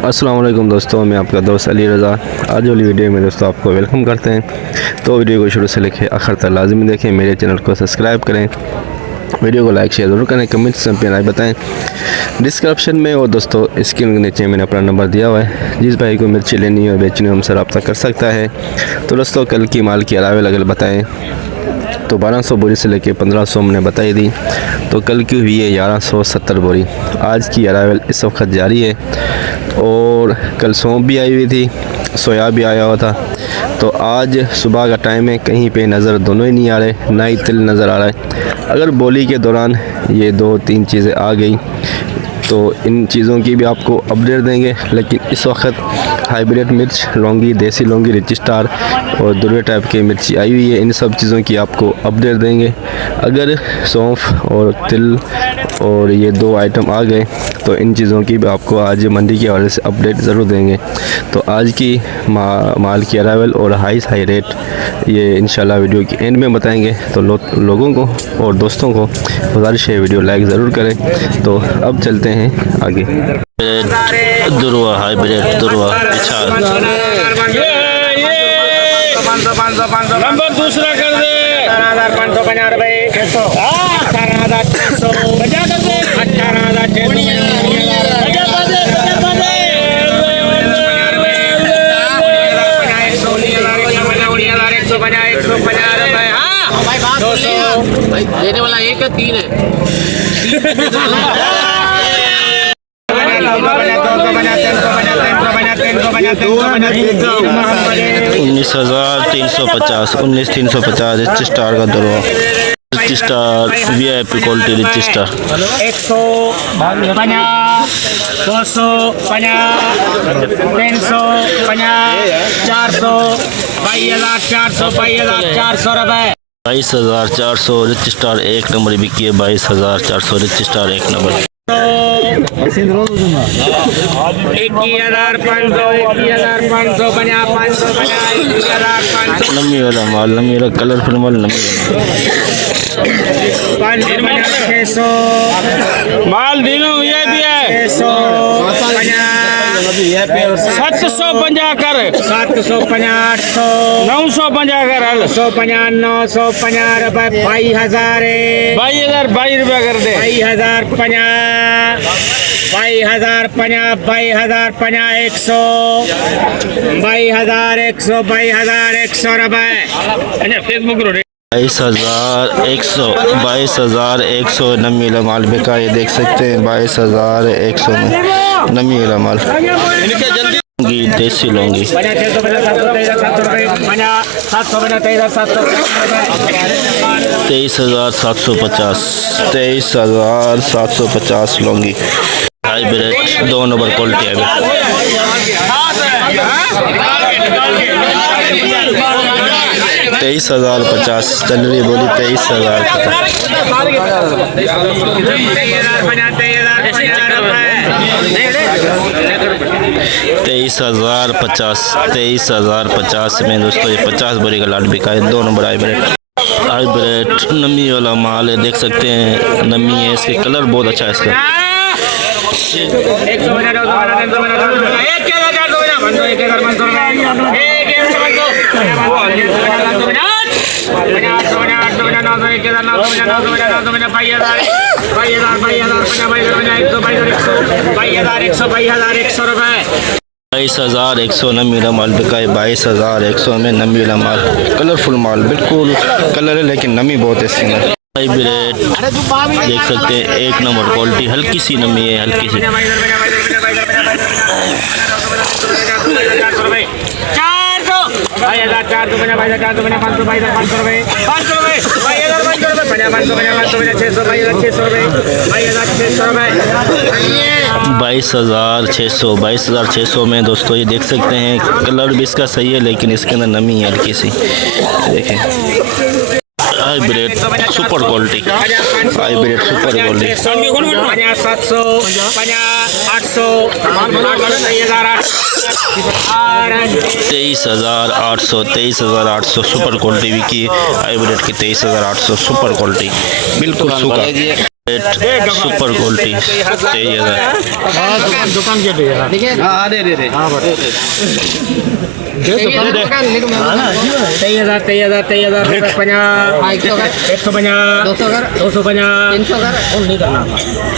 अस्सलाम वालेकुम दोस्तों, मैं आपका दोस्त अली रज़ा। आज वाली वीडियो में दोस्तों आपको वेलकम करते हैं। तो वीडियो को शुरू से लेकर आखिर तक लाजमी देखें, मेरे चैनल को सब्सक्राइब करें, वीडियो को लाइक शेयर ज़रूर करें, कमेंट्स में राय बताएं। डिस्क्रिप्शन में और दोस्तों स्क्रीन के नीचे मैंने अपना नंबर दिया हुआ है, जिस भाई को मिर्ची लेनी हो बेचनी हो हमसे रब्ता कर सकता है। तो दोस्तों कल की माल की अरावल अगर बताएँ तो 1200 बोरी से लेके 1500 मैंने बताई दी। तो कल की हुई है 1170 बोरी। आज की अरावल इस वक्त जारी है और कल सौंफ भी आई हुई थी, सोया भी आया हुआ था। तो आज सुबह का टाइम है, कहीं पे नज़र दोनों ही नहीं आ रहे, ना ही तिल नज़र आ रहा है। अगर बोली के दौरान ये 2-3 चीज़ें आ गई तो इन चीज़ों की भी आपको अपडेट देंगे। लेकिन इस वक्त हाइब्रिड मिर्च, लौंगी, देसी लौंगी, रिच स्टार और दुर्वे टाइप की मिर्ची आई हुई है, इन सब चीज़ों की आपको अपडेट देंगे। अगर सौंफ और तिल और ये 2 आइटम आ गए तो इन चीज़ों की भी आपको आज मंडी के हवाले से अपडेट ज़रूर देंगे। तो आज की माल की अरावल और हाई रेट ये इंशाल्लाह वीडियो की एंड में बताएंगे। तो लोगों को और दोस्तों को गुजारिश है वीडियो लाइक ज़रूर करें। तो अब चलते हैं आगे। दुर्वा हाइब्रिड दुर्वा नंबर दूसरा कर दे 18,550 रुपये 18,600 लेने वाला एक है 3 है 19,350 19,350 रिच स्टार का दरवा, rich star VIP quality rich star 150 250 350 400 22,400 रुपये 22,400 रिच स्टार एक नंबर बिकी है। 22,400 रिच स्टार एक नंबर। 21,550 नमी वाला माल, नमी वाला कलरफुल माल, नमी वाला 600 माल दिनों ये भी है 750 कर 750 950 कर 950 950 रुपये 22,000 22,022 रुपया कर दे 22,050 100 22,100 रुपये। अच्छा फेसबुक 22,100 22,100 नमी वाला माल बिका, ये देख सकते हैं 22,100 में नमी वाला माल। लौंगी, देसी Laungi 23,750 23,750 Laungi hybrid 2 number quality है। 23,050 चल रही बोली 23,050 में दोस्तों ये 50 बोरी का लाट बिका है। 2 नंबर हाइब्रिड नमी वाला माल है, देख सकते हैं नमी है, इसके कलर बहुत अच्छा है इसका। 22,100 नमी वाला माल बिका है। 22,100 में नमी वाला माल, कलरफुल माल, बिल्कुल कलर है लेकिन नमी बहुत है इसके अंदर। हाइब्रिड देख सकते हैं एक नंबर क्वालिटी, हल्की सी नमी है, हल्की सी। 22,600 में दोस्तों ये देख सकते हैं कलर भी इसका सही है लेकिन इसके अंदर नमी है हल्की सी, देखें। Hybrid super quality, hybrid super quality 700 800 23,800 super quality भी की हाइब्रिड की 23,800 सुपर क्वालिटी बिल्कुल सूखा। Super quality 23,000। दुकान के लिए हाँ दे 23,000 50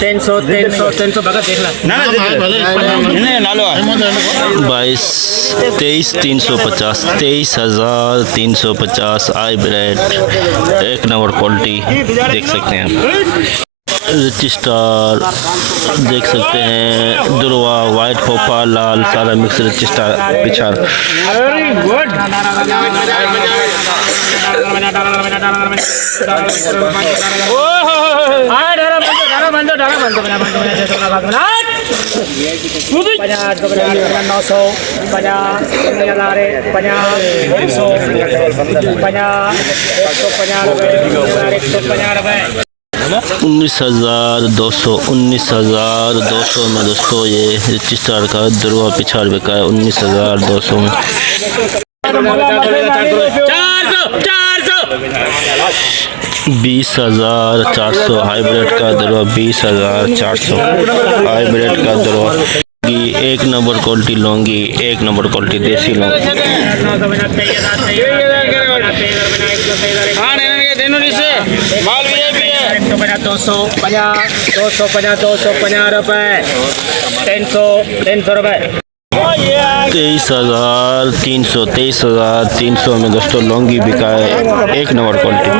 350 भगत देख ला 22 23 350 23,350 हाइब्रिड एक नंबर क्वालिटी देख सकते हैं आप। रिच स्टार देख सकते हैं, दुर्वा वाइट पोपा लाल सारा मिक्स रिच स्टार पिछाड़। ₹19,250 19,200 में दोस्तों ये रिच स्टार का दुर्वा पिछाड़ बिका है 19,200 में। 20,400 हाइब्रिड का दुर्वा 20,400 हाइब्रिड का दुर्वा। एक नंबर क्वालिटी लौंगी, एक नंबर क्वालिटी देसी लौंगी। 250 रुपए 300 रुपए 23,300 में दोस्तों लौंगी बिका है एक नंबर क्वालिटी।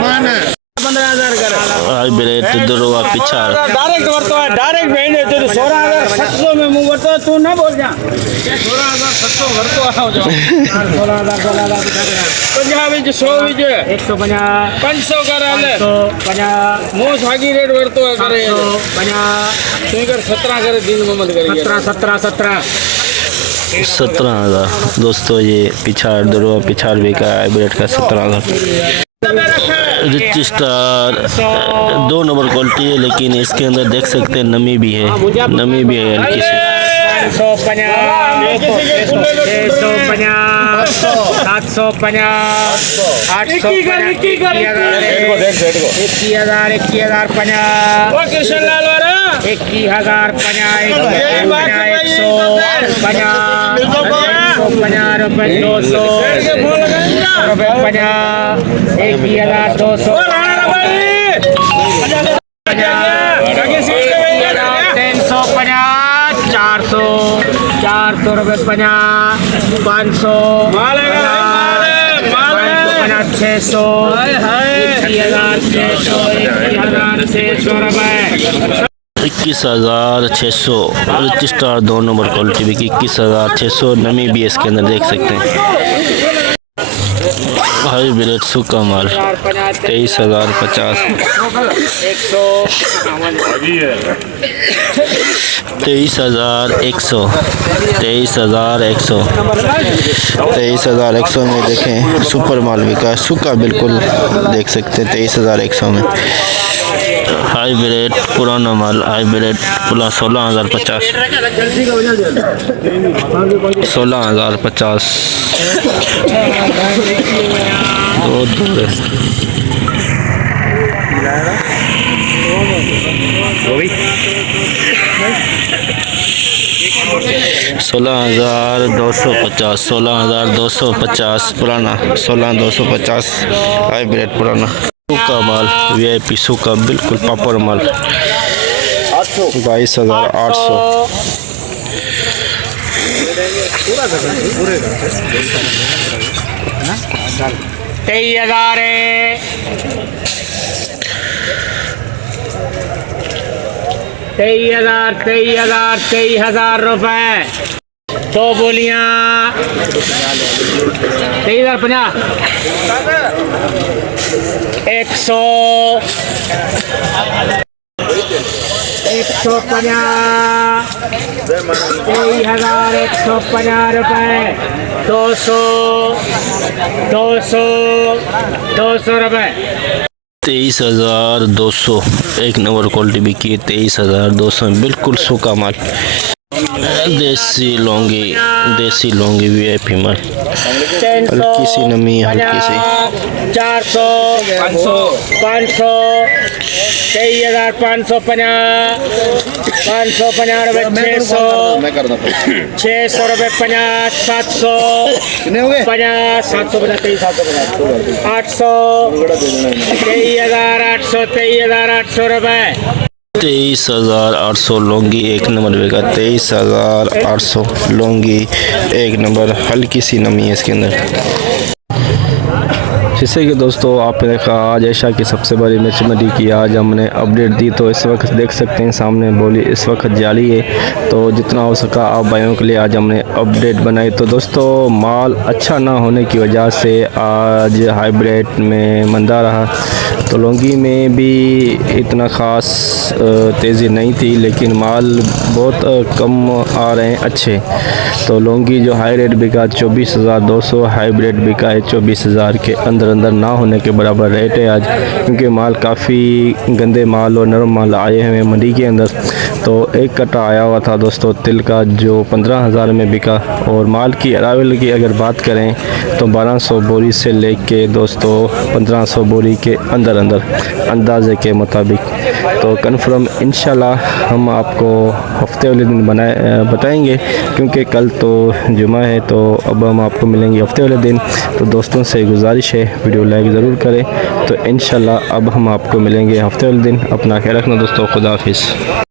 15,000 हाइब्रिड दुर्वा पिछाड़ डायरेक्ट भेज देते 16,700 में मुंह भरतो तू ना बोल जा 16,700 भरतो आओ जो 16,000 पंजाब विच 100 विच 150 500 करा ले 150 मुंह सागी रेट भरतो करे 50 फिगर 17 करे दिन में मत करिए 17,000 दोस्तों ये पिछाड़ दुर्वा पिछाड़ बिका है हाइब्रिड का 17,000। रिच स्टार 2 नंबर क्वालिटी है, लेकिन इसके अंदर देख सकते हैं नमी भी है हल्की सी। 550 650 750 850 कृष्ण लाल वाला 21,050 150 रुपए 200 रुपए 21,200 400 रुपए 50 500 600 21,600 रुपए 21,600 रिच स्टार 2 नंबर क्वालिटी भी 21,600 नमी भी इसके अंदर देख सकते हैं। हाइब्रिड सूखा माल 23,050 23,100 23,100 में देखें सुपर माल बिका सूखा बिल्कुल देख सकते हैं 23,100 में। हाइब्रिड पुराना माल हाइब्रिड पुला 16,050 16,050 16,250 पुराना 16,250 हाइब्रिड पुराना सूखा माल VIP सूखा बिल्कुल पापड़ माल 22,800 23,000 रुपए 2 बोलियां 23,050 100 23,150 रुपए 200 रुपए 23,200 एक नंबर क्वालिटी बिकी 23,200 बिल्कुल सूखा माल देसी लौंगी VIP माल हल्की सी नमी है, हल्की सी। 400 500 23,550 रुपये 600 रुपये 50 700 50 750 800 23,800 रुपये 23,800 लौंगी एक नंबर बिका। 23,800 लौंगी एक नंबर। हल्की सी नमी है इसके अंदर। जैसे कि दोस्तों आपने देखा आज एशिया की सबसे बड़ी मिर्च मंडी की आज हमने अपडेट दी। तो इस वक्त देख सकते हैं सामने बोली इस वक्त जाली है, तो जितना हो सका आप भाइयों के लिए आज हमने अपडेट बनाई। तो दोस्तों माल अच्छा ना होने की वजह से आज हाइब्रिड में मंदा रहा। तो लौंगी में भी इतना ख़ास तेज़ी नहीं थी, लेकिन माल बहुत कम आ रहे हैं अच्छे। तो लौंगी जो हाई रेट बिका 24,200, हाइब्रिड बिका है 24,000 के अंदर ना होने के बराबर रेट है आज, क्योंकि माल काफ़ी गंदे माल और नरम माल आए हुए मंडी के अंदर। तो एक कट्टा आया हुआ था दोस्तों तिल का जो 15,000 में बिका। और माल की अरावल की अगर बात करें तो 1200 बोरी से लेके दोस्तों 1500 बोरी के अंदर अंदाजे के मुताबिक। तो कन्फर्म इंशाल्लाह हम आपको हफ्ते वाले दिन बताएंगे, क्योंकि कल तो जुमा है। तो अब हम आपको मिलेंगे हफ्ते वाले दिन। तो दोस्तों से गुजारिश है वीडियो लाइक ज़रूर करें। तो इंशाल्लाह अब हम आपको मिलेंगे हफ्ते वाले दिन। अपना ख्याल रखना दोस्तों, खुदा हाफिज़।